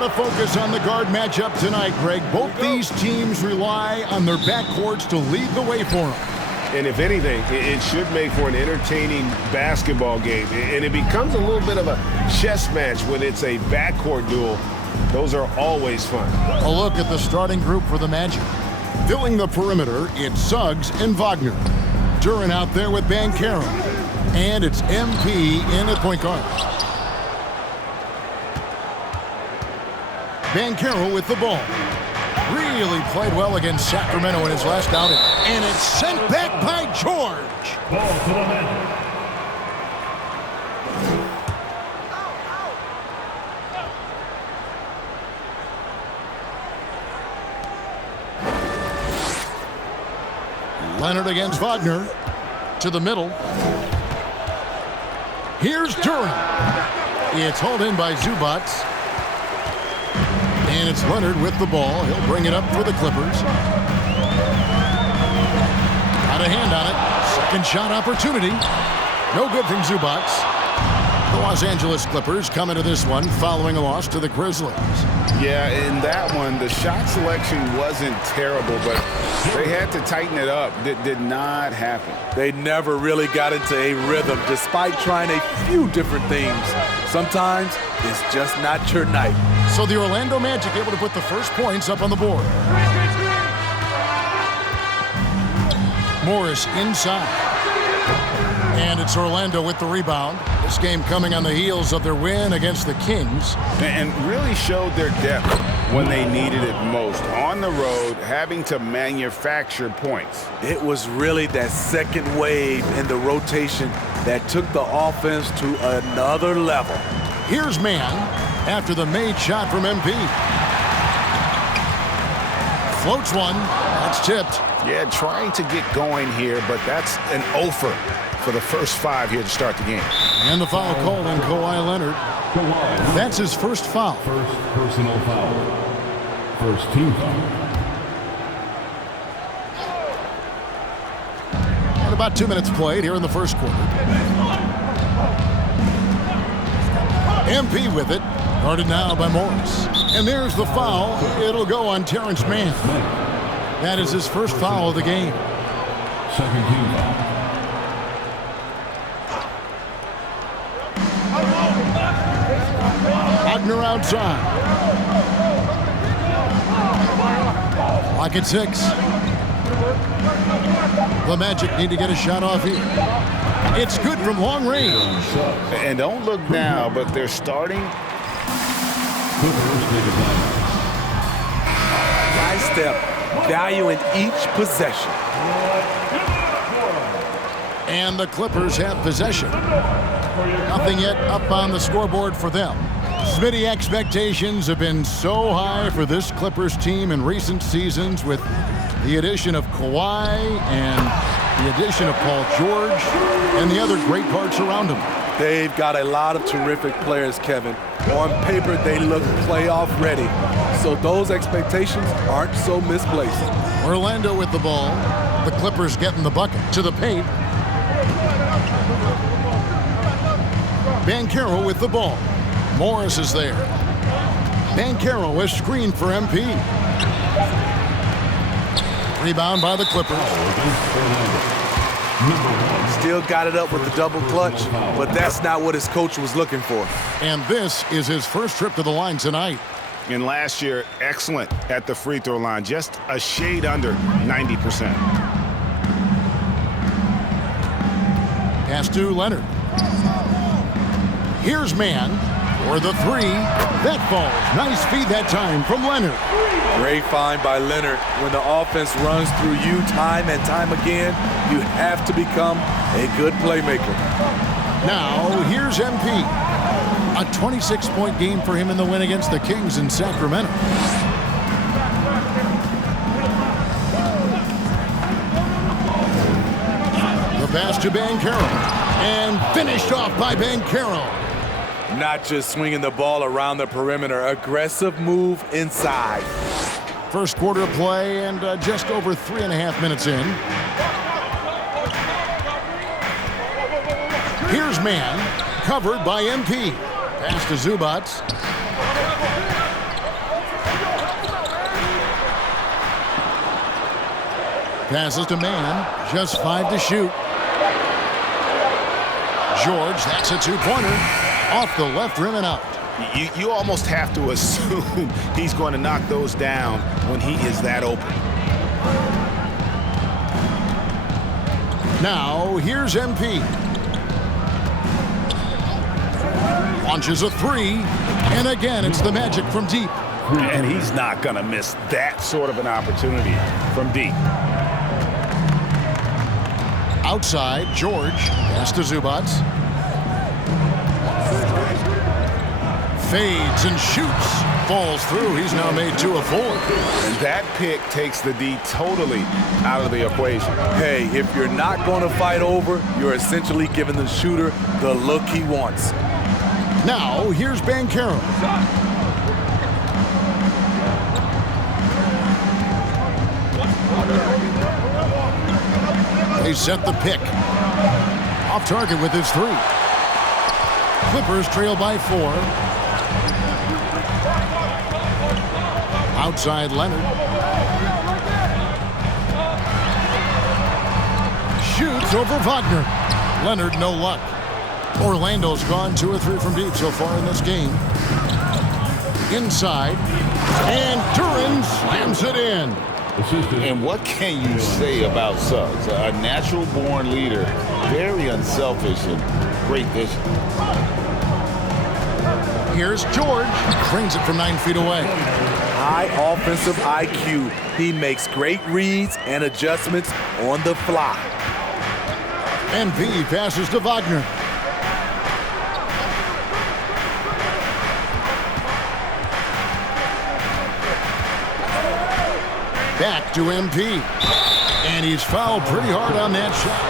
lot of focus on the guard matchup tonight, Greg. Both these teams rely on their backcourts to lead the way for them. And if anything, it should make for an entertaining basketball game. And it becomes a little bit of a chess match when it's a backcourt duel. Those are always fun. A look at the starting group for the Magic. Filling the perimeter, it's Suggs and Wagner. Duren out there with Banchero. And it's MP in at point guard. Banchero with the ball. Really played well against Sacramento in his last outing. And it's sent back by George. Ball to the Magic. Leonard against Wagner. To the middle. Here's Duren. It's hauled in by Zubac. And it's Leonard with the ball. He'll bring it up for the Clippers. Got a hand on it. Second shot opportunity. No good from Zubac. The Los Angeles Clippers come into this one following a loss to the Grizzlies. Yeah, in that one, the shot selection wasn't terrible, but they had to tighten it up. That did not happen. They never really got into a rhythm despite trying a few different things. Sometimes it's just not your night. So the Orlando Magic able to put the first points up on the board. Morris inside. And it's Orlando with the rebound. This game coming on the heels of their win against the Kings. And really showed their depth when they needed it most. On the road, having to manufacture points. It was really that second wave in the rotation that took the offense to another level. Here's Mann after the made shot from MP. Floats one. That's tipped. Yeah, trying to get going here, but that's an offer for the first five here to start the game. And the foul called on Kawhi Leonard. That's his first foul. First personal foul. First team foul. And about 2 minutes played here in the first quarter. MP with it. Guarded now by Morris. And there's the foul. It'll go on Terrence Mann. That is his first foul of the game. Second team foul. Wagner outside. Lock at 6. The Magic need to get a shot off here. It's good from long range. And don't look now, but they're starting. Nice step, valuing each possession. And the Clippers have possession. Nothing yet up on the scoreboard for them. Smitty, expectations have been so high for this Clippers team in recent seasons with the addition of Kawhi and the addition of Paul George and the other great parts around him. They've got a lot of terrific players, Kevin. On paper, they look playoff ready. So those expectations aren't so misplaced. Orlando with the ball. The Clippers getting the bucket to the paint. Banchero with the ball. Morris is there. Banchero is screened for MP. Rebound by the Clippers. Still got it up with the double clutch, but that's not what his coach was looking for. And this is his first trip to the line tonight. And last year, excellent at the free throw line, just a shade under 90%. Pass to Leonard. Here's Mann for the three. That falls. Nice feed that time from Leonard. Great find by Leonard. When the offense runs through you time and time again, you have to become a good playmaker. Now, here's MP. A 26-point game for him in the win against the Kings in Sacramento. The pass to Banchero. And finished off by Banchero. Not just swinging the ball around the perimeter, aggressive move inside. First quarter of play and just over 3.5 minutes in. Here's Mann, covered by MP. Pass to Zubac. Passes to man. Just 5 to shoot. George, that's a two-pointer. Off the left rim and out. You almost have to assume he's going to knock those down when he is that open. Now, here's MP. Launches a three. And again, it's the Magic from deep. And he's not going to miss that sort of an opportunity from deep. Outside, George. Pass to Zubac. Fades and shoots. Falls through. He's now made 2 of 4. And that pick takes the D totally out of the equation. Hey, if you're not going to fight over, you're essentially giving the shooter the look he wants. Now, here's Banchero. They set the pick. Off target with his 3. Clippers trail by 4. Outside Leonard. Shoots over Wagner. Leonard, no luck. Orlando's gone 2 or 3 from deep so far in this game. Inside. And Duren slams it in. And what can you say about Suggs? A natural-born leader, very unselfish and great vision. Here's George. Brings it from 9 feet away. High offensive IQ. He makes great reads and adjustments on the fly. MP passes to Wagner. Back to MP. And he's fouled pretty hard on that shot.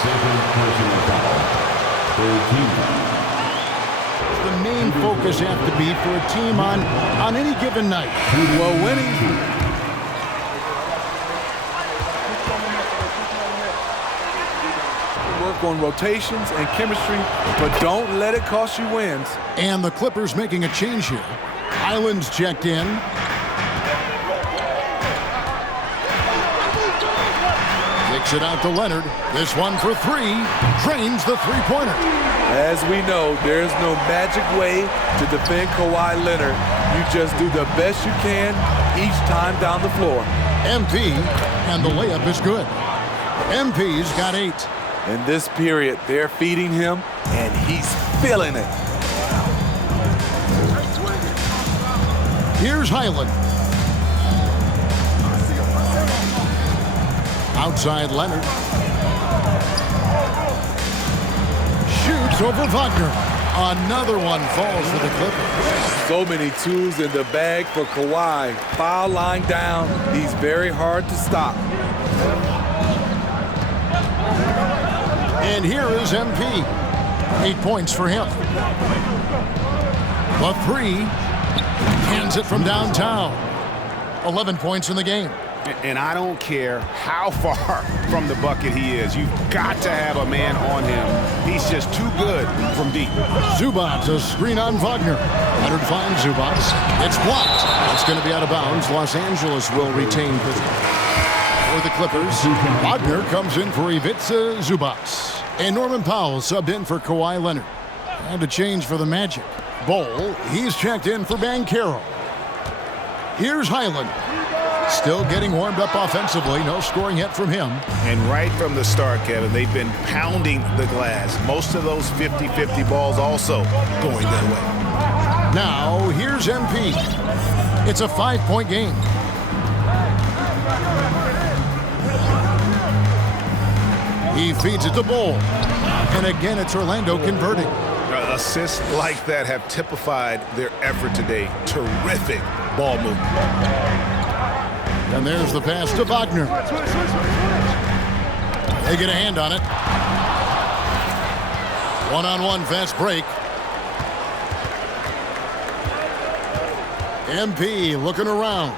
Second personal foul. Third team foul. The main focus have to be for a team on any given night. Well, winning. Work on rotations and chemistry, but don't let it cost you wins. And the Clippers making a change here. Island's checked in. Kicks it out to Leonard. This one for 3. Drains the three-pointer. As we know, there's no magic way to defend Kawhi Leonard. You just do the best you can each time down the floor. MP, and the layup is good. MP's got 8. In this period, they're feeding him, and he's feeling it. Here's Highland. Outside Leonard. Shoots over Wagner. Another one falls for the Clippers. So many tools in the bag for Kawhi. Foul line down. He's very hard to stop. And here is MP. 8 points for him. The 3. Hands it from downtown. 11 points in the game. And I don't care how far from the bucket he is. You've got to have a man on him. He's just too good from deep. Zubac, a screen on Wagner. Leonard finds Zubac. It's blocked. It's going to be out of bounds. Los Angeles will retain possession. For the Clippers, Wagner comes in for Ivica Zubac. And Norman Powell subbed in for Kawhi Leonard. And a change for the Magic. Bol, he's checked in for Banchero. Here's Highland. Still getting warmed up offensively. No scoring yet from him. And right from the start, Kevin, they've been pounding the glass. Most of those 50-50 balls also going their way. Now, here's MP. It's a 5-point game. He feeds it to Bol. And again, it's Orlando converting. Assists like that have typified their effort today. Terrific ball movement. And there's the pass to Wagner. They get a hand on it. One-on-one fast break. MP looking around.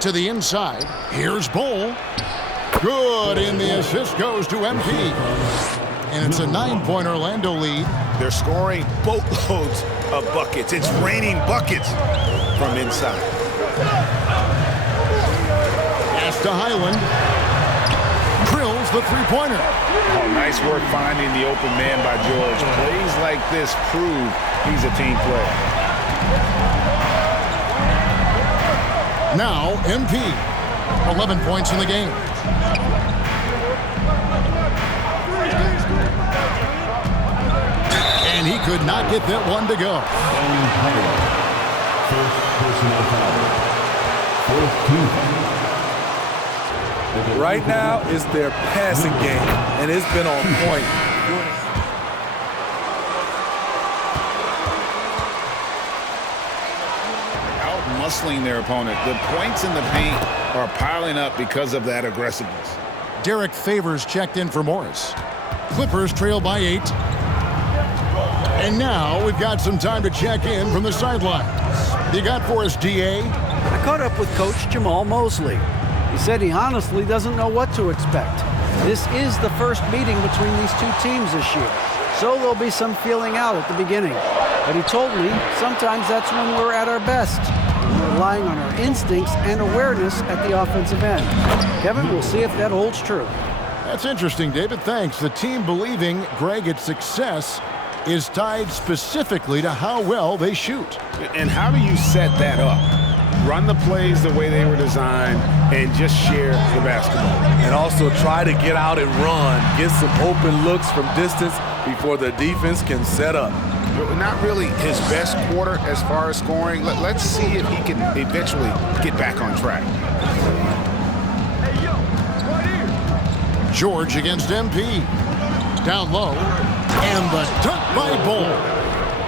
To the inside. Here's Bol. Good, and the assist goes to MP. And it's a 9-point Orlando lead. They're scoring boatloads of buckets. It's raining buckets from inside. Pass to Highland. Drills the three-pointer. Oh, nice work finding the open man by George. Plays like this prove he's a team player. Now, MP. 11 points in the game. And he could not get that one to go. First personal foul. Fourth team foul. Right now is their passing game, and it's been on point. Out-muscling their opponent. The points in the paint are piling up because of that aggressiveness. Derek Favors checked in for Morris. Clippers trail by 8. And now we've got some time to check in from the sidelines. You got for us, D.A.? I caught up with Coach Jamal Mosley. He said he honestly doesn't know what to expect. This is the first meeting between these two teams this year, so there'll be some feeling out at the beginning. But he told me sometimes that's when we're at our best. We're relying on our instincts and awareness at the offensive end. Kevin, we'll see if that holds true. That's interesting, David. Thanks. The team believing, Greg, its success is tied specifically to how well they shoot. And how do you set that up? Run the plays the way they were designed and just share the basketball. And also try to get out and run, get some open looks from distance before the defense can set up. Not really his best quarter as far as scoring. Let's see if he can eventually get back on track. George against MP. Down low. And the dunk by Bol.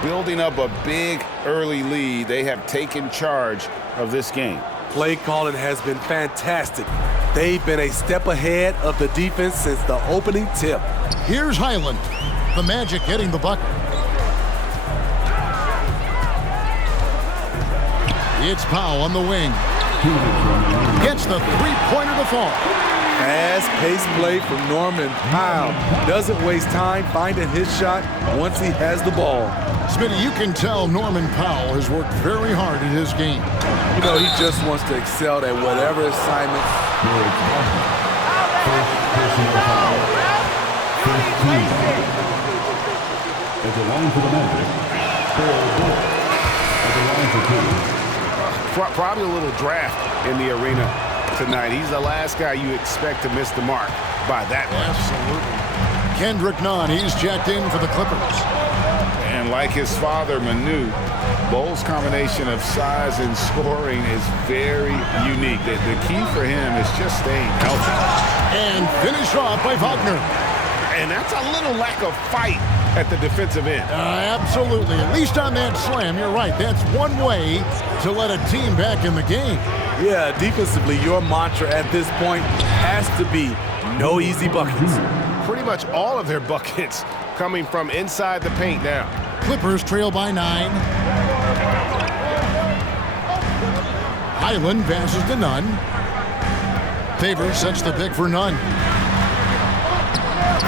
Building up a big early lead, they have taken charge of this game. Play calling has been fantastic. They've been a step ahead of the defense since the opening tip. Here's Highland. The Magic getting the bucket. It's Powell on the wing. Gets the three-pointer to fall. Fast-paced play from Norman Powell. Doesn't waste time finding his shot once he has the ball. Smitty, you can tell Norman Powell has worked very hard at his game. You know, he just wants to excel at whatever assignment. First personal foul. First team foul. At the line for the Magic. At the line for two. Probably a little draft in the arena tonight. He's the last guy you expect to miss the mark by that much. Absolutely. Kendrick Nunn, he's checked in for the Clippers. And like his father, Manu, Bol's combination of size and scoring is very unique. The key for him is just staying healthy. And finished off by Wagner. And that's a little lack of fight at the defensive end. Absolutely. At least on that slam, you're right. That's one way to let a team back in the game. Yeah, defensively, your mantra at this point has to be no easy buckets. Pretty much all of their buckets coming from inside the paint now. Clippers trail by 9. Highland passes to Nunn. Favors sets the pick for Nunn.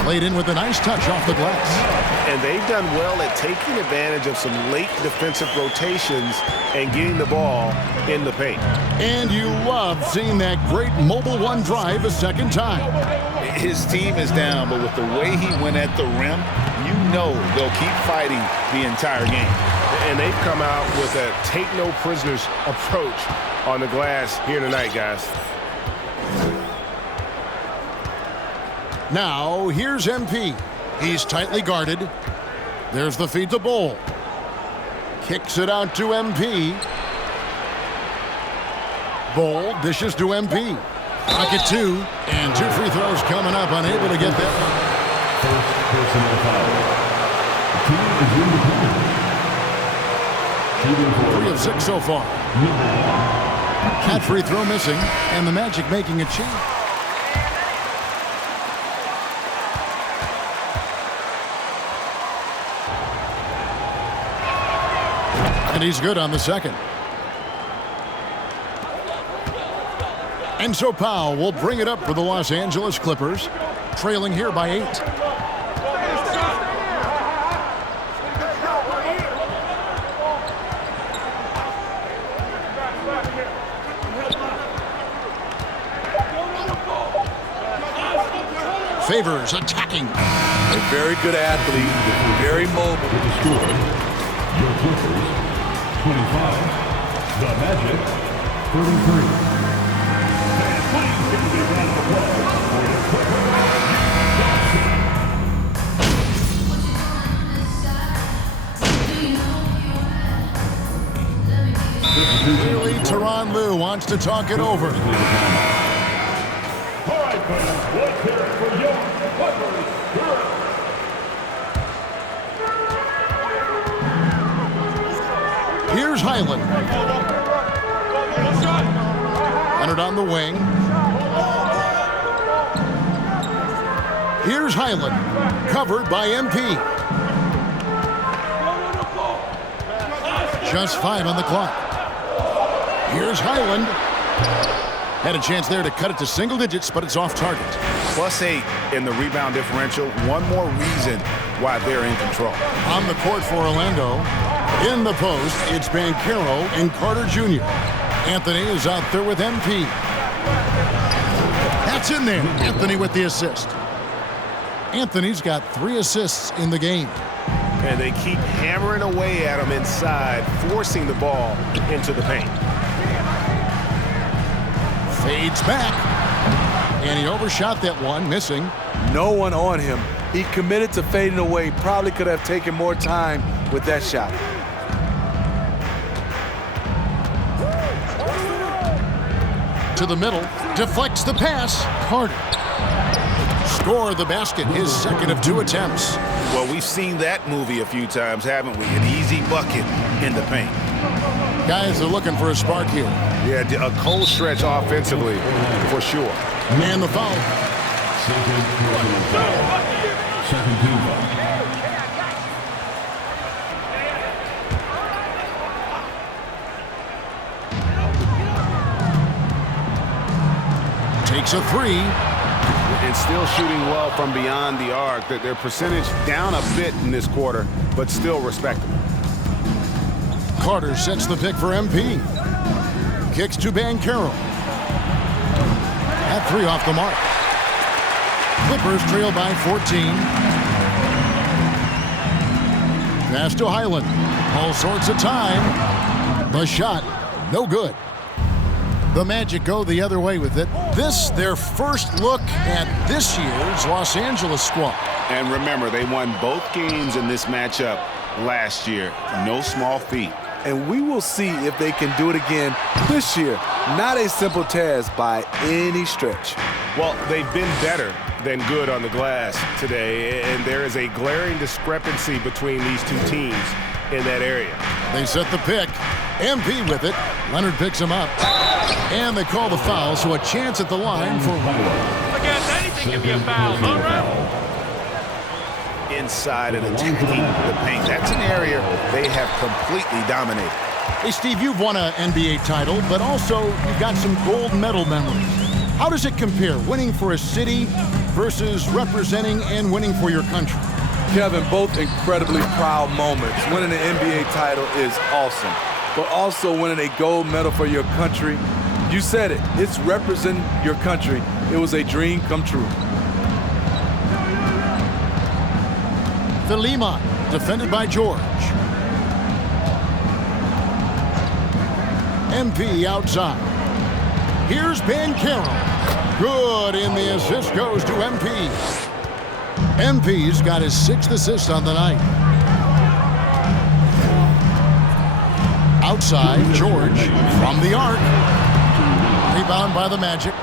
Played in with a nice touch off the glass. And they've done well at taking advantage of some late defensive rotations and getting the ball in the paint. And you love seeing that great mobile one drive a second time. His team is down, but with the way he went at the rim, you know they'll keep fighting the entire game. And they've come out with a take-no-prisoners approach on the glass here tonight, guys. Now, here's MP. He's tightly guarded. There's the feed to Bol. Kicks it out to MP. Bol dishes to MP. Pocket 2, and 2 free throws coming up, unable to get that one. First personal foul. The team is in the 3 of 6 so far. Catch free throw missing, and the Magic making a change. And he's good on the second. And so Powell will bring it up for the Los Angeles Clippers, trailing here by 8. Favors attacking. A very good athlete, very mobile. With the score, your Clippers 25, the Magic 33. And please give a big round of applause for the Clippers. Clearly, Tyronn Lue wants to talk it over. All right, fans, let's hear it for your Clippers. Here's Highland. Leonard on the wing. Here's Highland, covered by MP. Just 5 on the clock. Here's Highland. Had a chance there to cut it to single digits, but it's off target. +8 in the rebound differential. One more reason why they're in control. On the court for Orlando. In the post, it's Banchero and Carter Jr. Anthony is out there with MP. That's in there. Anthony with the assist. Anthony's got 3 assists in the game. And they keep hammering away at him inside, forcing the ball into the paint. Fades back. And he overshot that one, missing. No one on him. He committed to fading away. Probably could have taken more time with that shot. To the middle. Deflects the pass. Carter. Score the basket. His second of 2 attempts. Well, we've seen that movie a few times, haven't we? An easy bucket in the paint. Guys are looking for a spark here. Yeah, a cold stretch offensively, for sure. And the foul. Second personal foul. Second team foul. Takes a 3. And still shooting well from beyond the arc. Their percentage down a bit in this quarter, but still respectable. Carter sets the pick for MP. Kicks to Banchero. At 3 off the mark. Clippers trail by 14. Pass to Highland. All sorts of time. The shot, no good. The Magic go the other way with it. This, their first look at this year's Los Angeles squad. And remember, they won both games in this matchup last year. No small feat. And we will see if they can do it again this year. Not a simple task by any stretch. Well, they've been better than good on the glass today, and there is a glaring discrepancy between these two teams in that area. They set the pick. MP with it. Leonard picks him up. And they call the foul, so a chance at the line for one. Again, anything can be a foul, all right? Inside and attacking the paint. That's an area they have completely dominated. Hey, Steve, you've won an NBA title, but also you've got some gold medal memories. How does it compare, winning for a city versus representing and winning for your country? Kevin, both incredibly proud moments. Winning an NBA title is awesome, but also winning a gold medal for your country, you said it, it's representing your country. It was a dream come true. Lima, defended by George. MP outside. Here's Banchero. Good, and the assist goes to MP. MP's got his 6th assist on the night. Outside, George from the arc. Rebound by the Magic.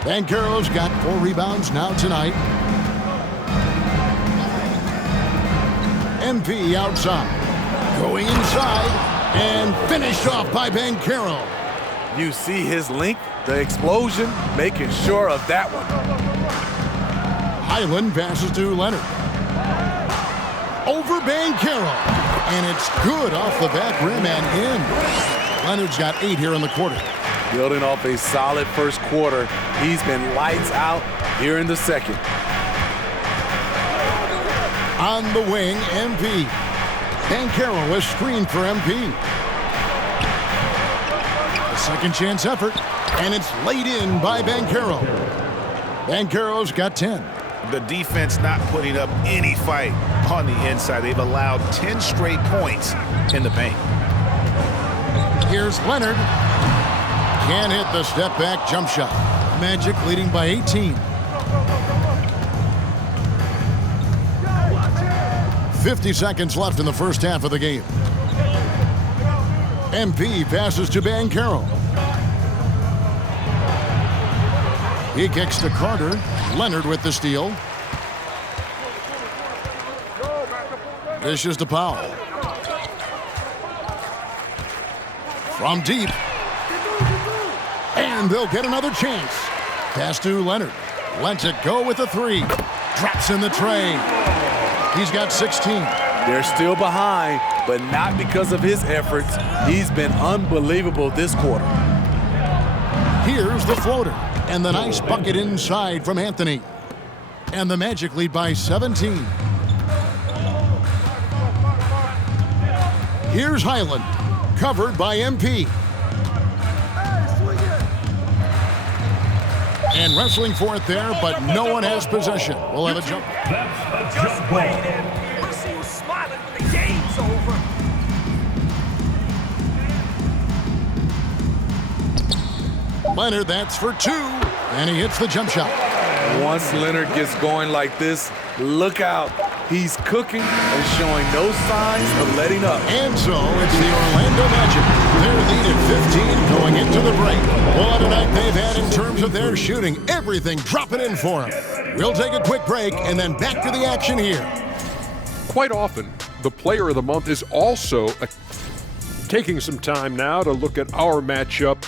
Banchero's got 4 rebounds now tonight. MP outside. Going inside and finished off by Banchero. You see his length, the explosion, making sure of that one. Highland passes to Leonard. Over Banchero. And it's good off the back rim and in. Leonard's got 8 here in the quarter. Building off a solid first quarter, he's been lights out here in the second. On the wing, MP. Banchero was screened for MP. A second chance effort, and it's laid in by Banchero. Banchero's got 10. The defense not putting up any fight on the inside. They've allowed 10 straight points in the paint. Here's Leonard. Can't hit the step-back jump shot. Magic leading by 18. 50 seconds left in the first half of the game. MP passes to Banchero. He kicks to Carter. Leonard with the steal. Dishes to Powell. From deep. And they'll get another chance. Pass to Leonard. Lets it go with a three. Drops in the tray. He's got 16. They're still behind, but not because of his efforts. He's been unbelievable this quarter. Here's the floater. And the nice bucket inside from Anthony. And the Magic lead by 17. Here's Highland. Covered by MP. And wrestling for it there, but no one has possession. We'll have a jump. That's a jump ball. We'll see who's smiling when the game's over. Leonard, that's for two. And he hits the jump shot. Once Leonard gets going like this, look out. He's cooking and showing no signs of letting up. And so it's the Orlando Magic. Their lead at 15 going into the break. What a night they've had in terms of their shooting. Everything dropping in for them. We'll take a quick break and then back to the action here. Quite often, the player of the month is also taking some time now to look at our matchup.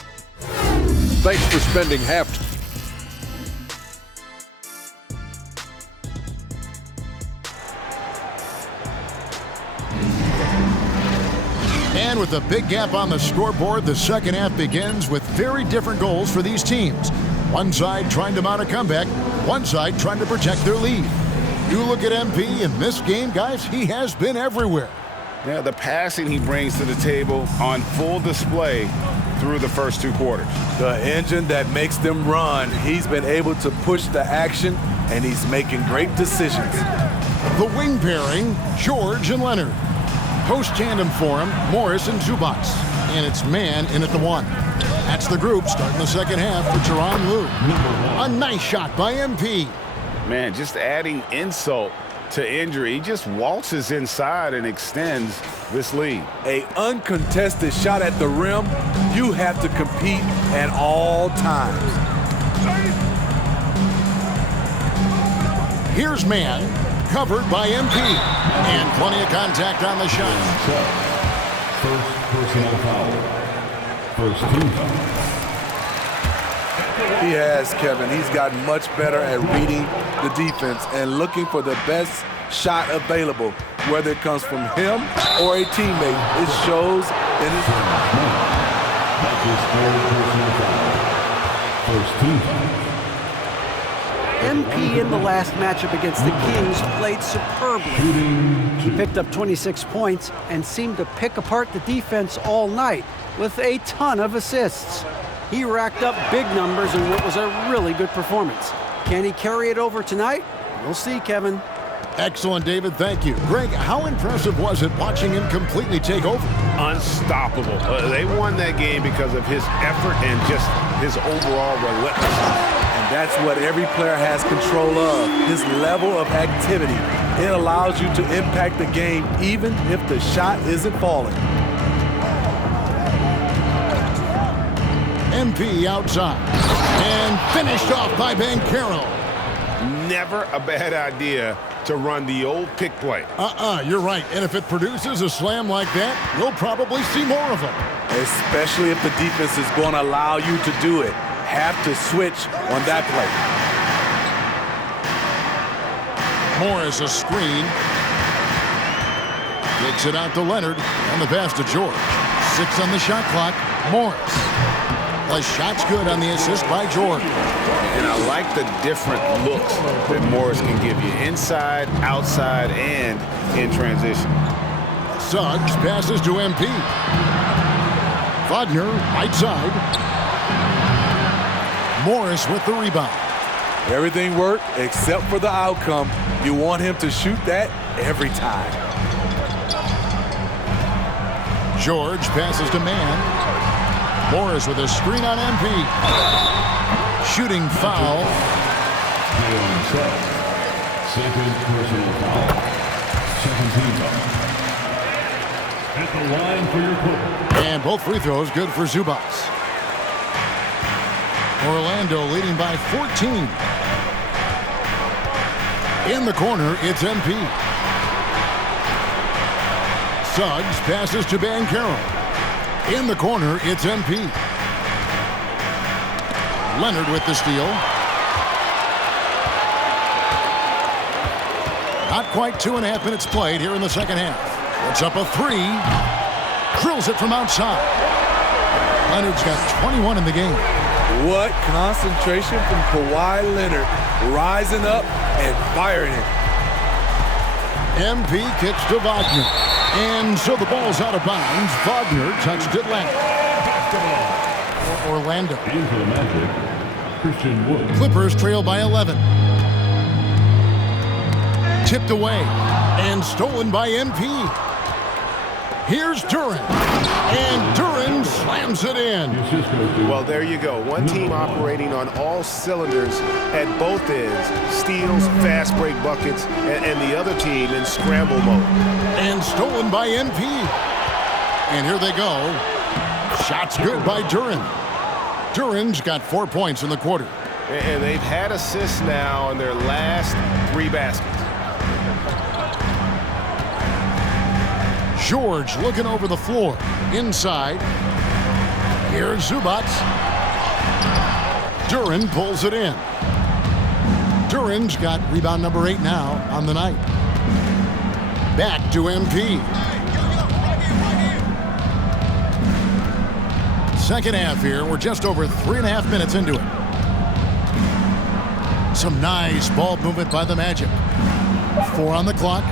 Thanks for spending half. And with a big gap on the scoreboard, the second half begins with very different goals for these teams. One side trying to mount a comeback, one side trying to protect their lead. You look at MP in this game, guys, he has been everywhere. Yeah, the passing he brings to the table on full display through the first two quarters. The engine that makes them run. He's been able to push the action, and he's making great decisions. The wing pairing, George and Leonard. Post tandem for him, Morris and Zubac. And it's man in at the one. That's the group starting the second half for Tyronn Lue. A nice shot by MP. Man, just adding insult to injury. He just waltzes inside and extends this lead. A uncontested shot at the rim. You have to compete at all times. Here's man, covered by MP. And plenty of contact on the shot. First personal foul. First team foul. He has, Kevin. He's gotten much better at reading the defense and looking for the best shot available, whether it comes from him or a teammate. It shows in his That's his third personal foul. First team foul. MP in the last matchup against the Kings played superbly. He picked up 26 points and seemed to pick apart the defense all night with a ton of assists. He racked up big numbers in what was a really good performance. Can he carry it over tonight? We'll see, Kevin. Excellent, David. Thank you. Greg, how impressive was it watching him completely take over? Unstoppable. They won that game because of his effort and just his overall relentlessness. And that's what every player has control of, his level of activity. It allows you to impact the game even if the shot isn't falling. MP outside. And finished off by Banchero. Never a bad idea to run the old pick play. You're right. And if it produces a slam like that, you'll probably see more of them. Especially if the defense is going to allow you to do it. Have to switch on that play. Morris a screen. Kicks it out to Leonard. And the pass to George. 6 on the shot clock. Morris. The shot's good on the assist by George. And I like the different looks that Morris can give you. Inside, outside, and in transition. Suggs passes to MP. Wagner, right side. Morris with the rebound. Everything worked except for the outcome. You want him to shoot that every time. George passes to Mann. Morris with a screen on MP. Shooting foul. Jalen Suggs. Second personal foul. Second team foul. At the line for your Clippers. And both free throws good for Zubats. Orlando leading by 14. In the corner, it's MP. Suggs passes to Banchero. In the corner, it's MP. Leonard with the steal. Not quite 2.5 minutes played here in the second half. It's up a three. Drills it from outside. Leonard's got 21 in the game. What concentration from Kawhi Leonard, rising up and firing it. MP kicks to Wagner. And so the ball's out of bounds. Wagner touched it left. Orlando. In for the Magic, Christian Wood. Clippers trail by 11. Tipped away and stolen by MP. Here's Duren. And Duren slams it in. Well, there you go. One team operating on all cylinders at both ends. Steals, fast break buckets, and the other team in scramble mode. And stolen by MP. And here they go. Shots good by Duren. Duren's got 4 points in the quarter. And they've had assists now in their last 3 baskets. George looking over the floor. Inside. Here's Zubats. Duren pulls it in. Duren's got rebound number 8 now on the night. Back to MP. Second half here. We're just over 3.5 minutes into it. Some nice ball movement by the Magic. 4 on the clock.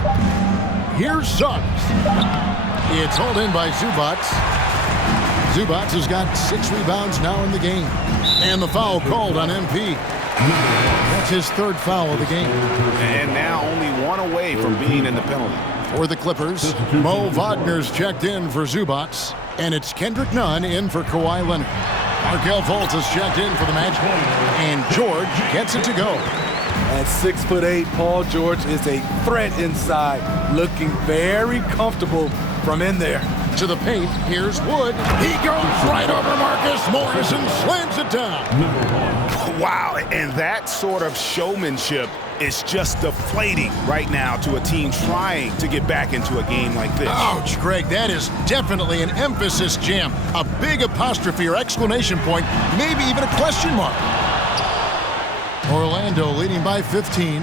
Here's Suggs. It's hauled in by Zubats. Zubats has got 6 rebounds now in the game. And the foul called on MP. That's his 3rd foul of the game. And now only 1 away from being in the penalty. For the Clippers, Mo Wagner's checked in for Zubats. And it's Kendrick Nunn in for Kawhi Leonard. Markelle Fultz is checked in for the Magic. And George gets it to go. At 6'8", Paul George is a threat inside, looking very comfortable from in there. To the paint, here's Wood. He goes right over Marcus Morris and slams it down. Wow, and that sort of showmanship is just deflating right now to a team trying to get back into a game like this. Ouch, Greg, that is definitely an emphasis jam. A big apostrophe or exclamation point, maybe even a question mark. Orlando leading by 15.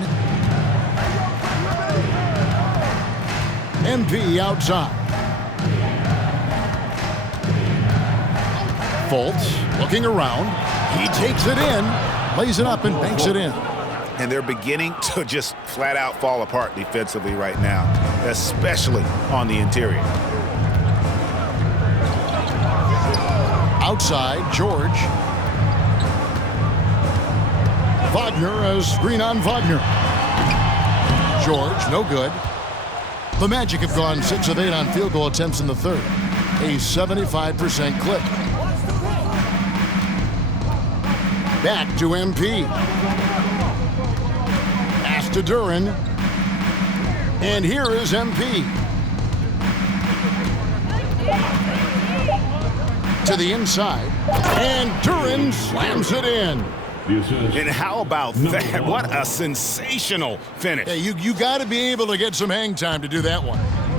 MP outside. Fultz looking around. He takes it in, lays it up and banks it in. And they're beginning to just flat out fall apart defensively right now, especially on the interior. Outside, George. Wagner, a screen on Wagner. George, no good. The Magic have gone 6 of 8 on field goal attempts in the third. A 75% clip. Back to MP. Pass to Duren. And here is MP. To the inside. And Duren slams it in. And how about that? What a sensational finish. Hey, you got to be able to get some hang time to do that one.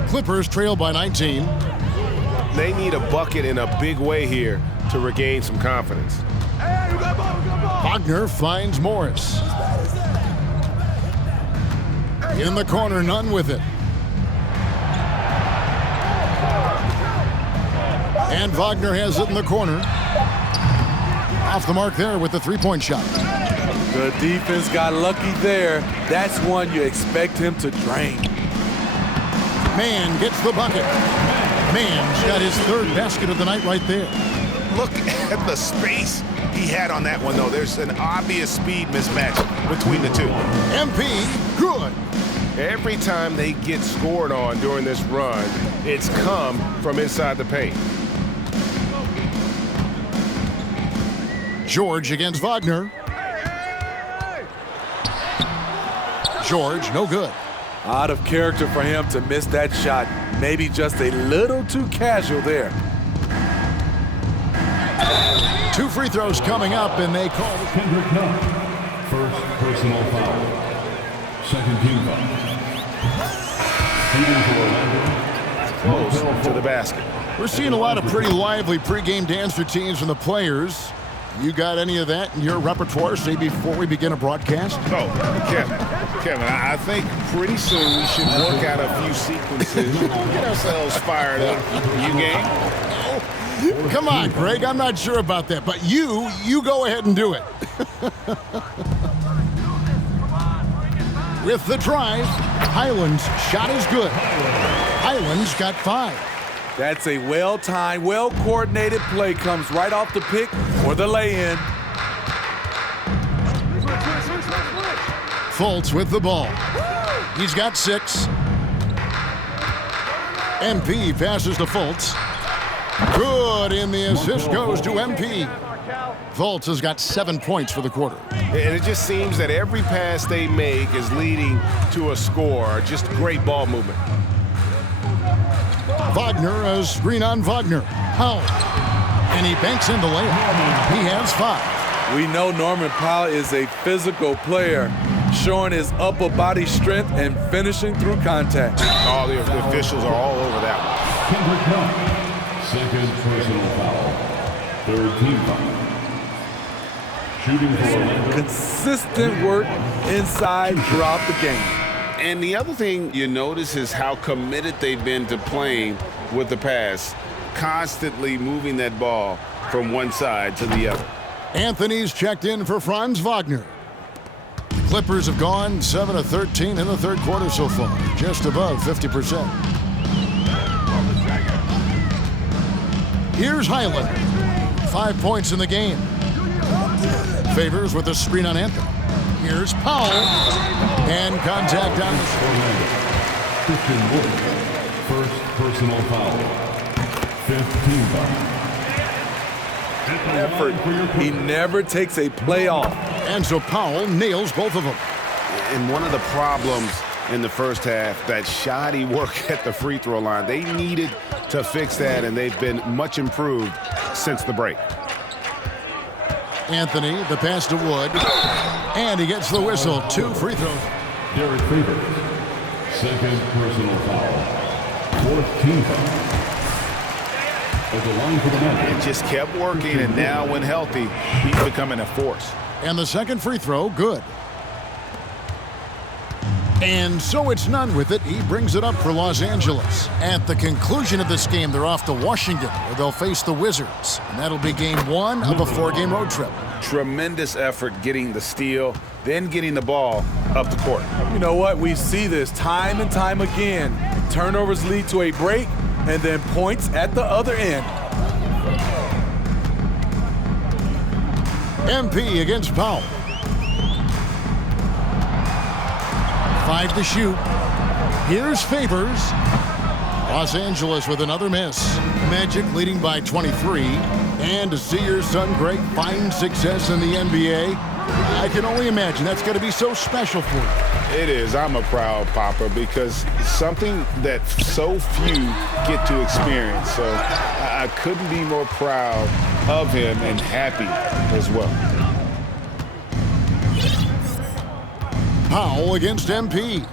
Clippers trail by 19. They need a bucket in a big way here to regain some confidence. Wagner finds Morris. In the corner, Nunn with it. And Wagner has it in the corner. Off the mark there with the three-point shot. The defense got lucky there. That's one you expect him to drain. Mann gets the bucket. Mann's got his 3rd basket of the night right there. look at the space he had on that one, though. There's an obvious speed mismatch between the two. MP, good. Every time they get scored on during this run, it's come from inside the paint. George against Wagner. George, no good. Out of character for him to miss that shot. Maybe just a little too casual there. 2 free throws coming up, and they call it. Kendrick Nunn. First personal foul. Second team foul. Shooting for Orlando. Close to the basket. We're seeing a lot of pretty lively pregame dance routines from the players. You got any of that in your repertoire, say, before we begin a broadcast? Oh, Kevin, I think pretty soon we should work out a few sequences. Get ourselves fired up. You game? Come on, Greg. I'm not sure about that, but you go ahead and do it. With the drive, Highland's shot is good. Highland's got 5. That's a well-timed, well-coordinated play. Comes right off the pick or the lay-in. Fultz with the ball. He's got 6. MP passes to Fultz. Good, and the assist goes to MP. Fultz has got 7 points for the quarter. And it just seems that every pass they make is leading to a score. Just great ball movement. Wagner, a screen on Wagner. Powell. And he banks in the layup. He has 5. We know Norman Powell is a physical player, showing his upper body strength and finishing through contact. All the officials are all over that one. Kendrick Nunn. Second personal foul. Third team foul. Shooting for Orlando. Consistent work inside throughout the game. And the other thing you notice is how committed they've been to playing with the pass, constantly moving that ball from one side to the other. Anthony's checked in for Franz Wagner. The Clippers have gone 7 of 13 in the third quarter so far, just above 50%. Here's Highland. 5 points in the game. Favors with a screen on Anthony. Here's Powell. And contact on the Orlando. Christian Wood. First personal foul. Fifth team foul. Effort. He never takes a play off. And so Powell nails both of them. And one of the problems in the first half, that shoddy work at the free throw line, they needed to fix that, and they've been much improved since the break. Anthony, the pass to Wood. And he gets the whistle. 2 free throws. Derek Favors. Second personal foul. Fourth team foul. At the line for the Magic. It just kept working, and now when healthy, he's becoming a force. And the second free throw, good. And so it's none with it. He brings it up for Los Angeles. At the conclusion of this game, they're off to Washington, where they'll face the Wizards. And that'll be game 1 of a 4-game road trip. Tremendous effort getting the steal, then getting the ball up the court. You know what? We see this time and time again. Turnovers lead to a break, and then points at the other end. MP against Powell. 5 to shoot. Here's Favors. Los Angeles with another miss. Magic leading by 23. And to see your son Greg find success in the NBA, I can only imagine that's going to be so special for you. It is. I'm a proud papa because something that so few get to experience. So I couldn't be more proud of him and happy as well. Powell against MP.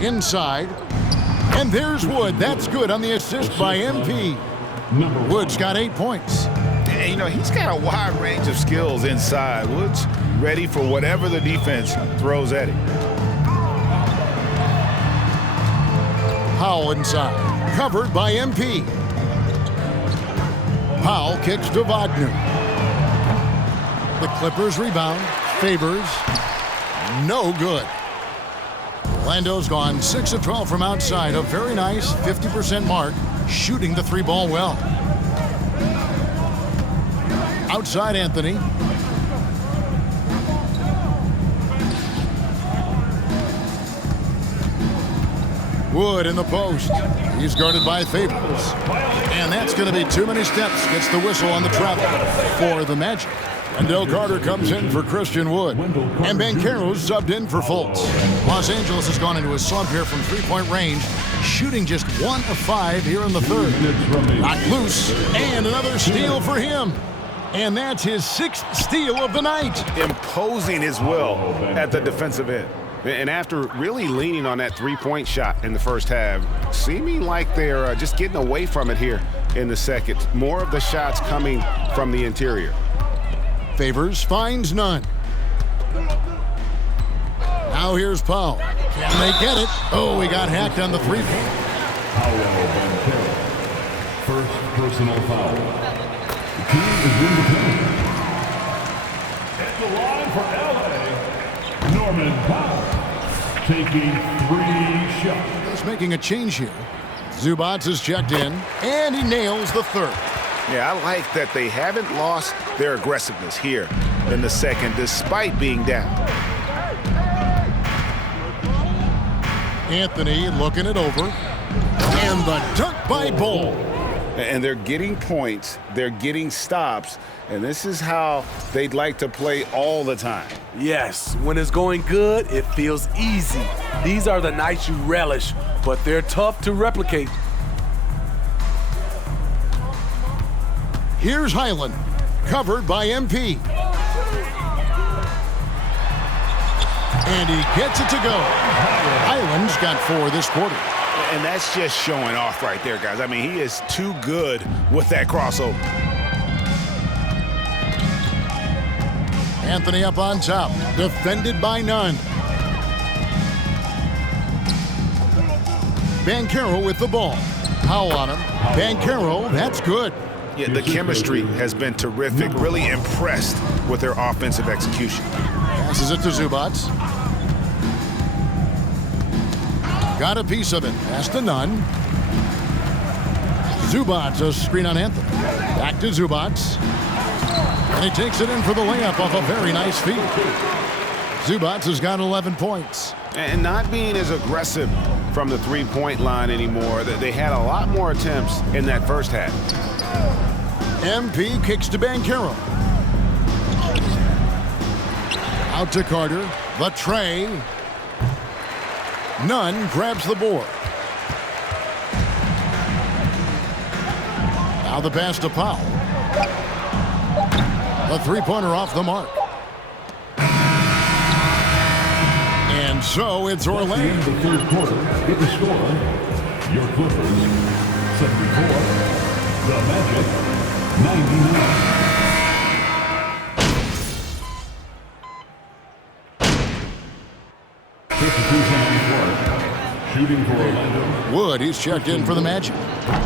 Inside. And there's Wood. That's good on the assist by MP. Wood's got 8 points. And, you know, he's got a wide range of skills inside. Wood's ready for whatever the defense throws at him. Powell inside. Covered by MP. Powell kicks to Wagner. The Clippers rebound. Favors. No good. Orlando's gone 6 of 12 from outside. A very nice 50% mark, shooting the three ball well. Outside Anthony. Wood in the post. He's guarded by Favors. And that's going to be too many steps. Gets the whistle on the travel for the Magic. Wendell Carter comes in for Christian Wood. And Banchero's subbed in for Fultz. Los Angeles has gone into a slump here from three-point range, shooting just 1 of 5 here in the third. Knocked loose, and another steal for him. And that's his 6th steal of the night. Imposing his will at the defensive end. And after really leaning on that three-point shot in the first half, seeming like they're just getting away from it here in the second. More of the shots coming from the interior. Favors finds none. Now here's Powell. Can they get it? Oh, he got hacked on the three-point. Paolo Banchero. First personal foul. The team is in the paint. At the line for LA, Norman Powell taking 3 shots. He's making a change here. Zubac is checked in, and he nails the third. Yeah, I like that they haven't lost their aggressiveness here in the second, despite being down. Anthony looking it over. And the dunk by Bol. And they're getting points, they're getting stops, and this is how they'd like to play all the time. Yes, when it's going good, it feels easy. These are the nights you relish, but they're tough to replicate. Here's Highland, covered by MP. And he gets it to go. Highland's got 4 this quarter. And that's just showing off right there, guys. I mean, he is too good with that crossover. Anthony up on top, defended by none. Banchero with the ball. Powell on him. Banchero, that's good. Yeah, the chemistry has been terrific. Really impressed with their offensive execution. Passes it to Zubac. Got a piece of it. Pass to none. Zubac, a screen on Anthony. Back to Zubac. And he takes it in for the layup off a very nice feed. Zubac has got 11 points. And not being as aggressive from the three-point line anymore. They had a lot more attempts in that first half. MP kicks to Banchero. Out to Carter. The tray. Nunn grabs the board. Now the pass to Powell. The three-pointer off the mark. And so it's Orlando. At the end of the third quarter, with the score, your Clippers, 74. The Magic, 99. Shooting for Orlando. Wood, he's checked in for the Magic.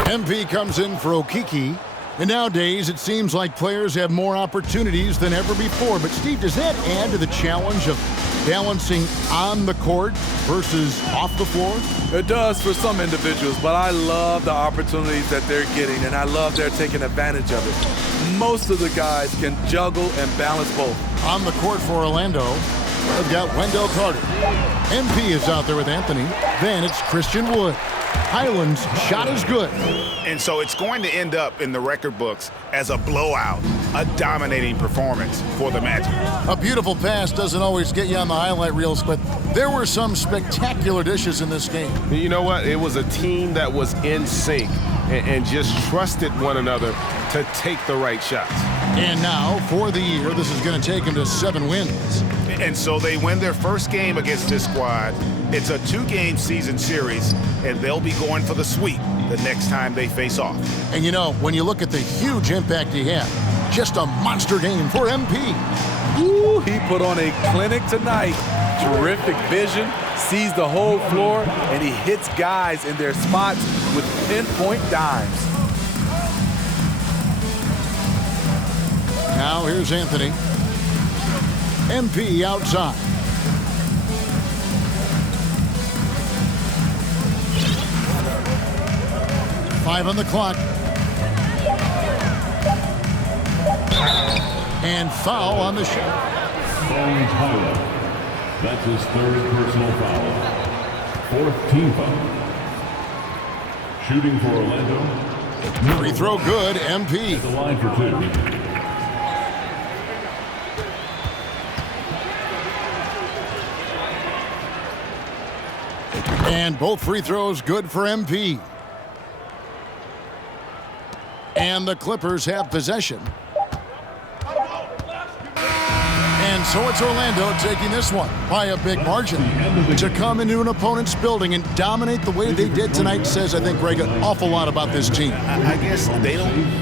MP comes in for Okeke. And nowadays, it seems like players have more opportunities than ever before. But, Steve, does that add to the challenge of balancing on the court versus off the floor? It does for some individuals, but I love the opportunities that they're getting, and I love they're taking advantage of it. Most of the guys can juggle and balance both. On the court for Orlando, they've got Wendell Carter. MP is out there with Anthony. Then it's Christian Wood. Highland's shot is good. And so it's going to end up in the record books as a blowout, a dominating performance for the Magic. A beautiful pass doesn't always get you on the highlight reels, but there were some spectacular dishes in this game. You know what? It was a team that was in sync and just trusted one another to take the right shots. And now, for the year, this is going to take them to 7 wins. And so they win their first game against this squad. It's a 2-game season series, and they'll be going for the sweep the next time they face off. And you know, when you look at the huge impact he had, just a monster game for MP. Ooh, he put on a clinic tonight. Terrific vision, sees the whole floor, and he hits guys in their spots with pinpoint dimes. Now here's Anthony. MP outside. 5 on the clock. And foul on the shot. Bones Highland. That's his third personal foul. Fourth team foul. Shooting for Orlando. Free throw good, MP. The line for 2. And both free throws good for MP. And the Clippers have possession. And so it's Orlando taking this one by a big margin. To come into an opponent's building and dominate the way they did tonight says, I think, Greg, an awful lot about this team. I guess they don't